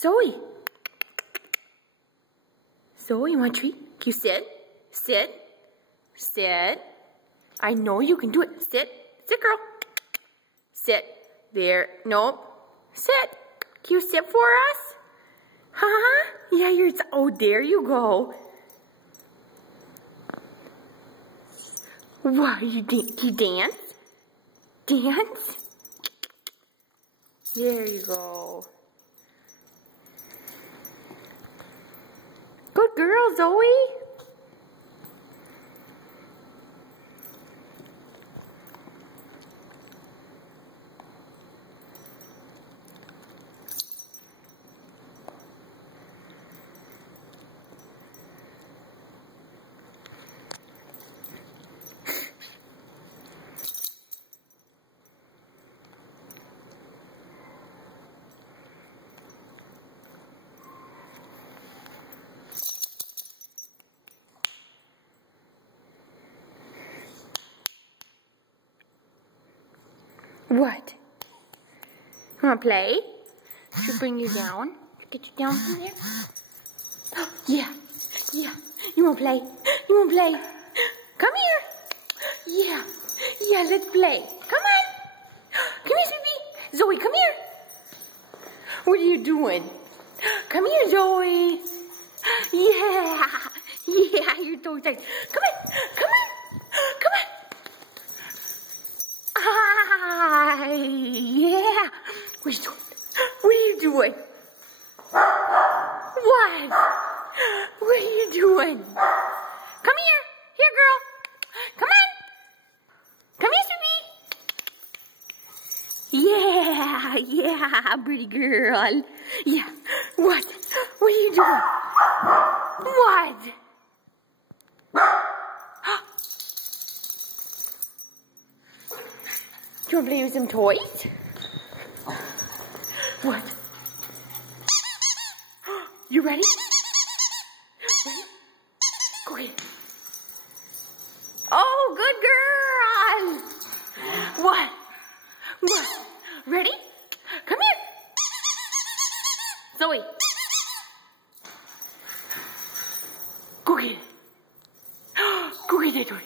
Zoe. Zoe, you want a treat? Can you sit? Sit. Sit. I know you can do it. Sit. Sit, girl. Sit. There. Nope. Sit. Can you sit for us? Huh? Yeah, you're... Oh, there you go. What? You dance? Dance? There you go. Good girl, Zoe. What? You wanna play? Should bring you down? Get you down from there? Yeah, yeah. You wanna play? You wanna play? Come here. Yeah, yeah. Let's play. Come on. Come here, sweetie. Zoe, come here. What are you doing? Come here, Zoe. Yeah, yeah. You're so excited. Come on, come on, come on. Ah, yeah. What are you doing? What are you doing? What? What are you doing? Come here. Here, girl. Come on. Come here, sweetie. Yeah, yeah, pretty girl. Yeah. What? What are you doing? What? Do you want to play with some toys? What? You ready? Ready? Go ahead. Oh, good girl! What? What? Ready? Come here. Zoe. Go get it. Go get that toy.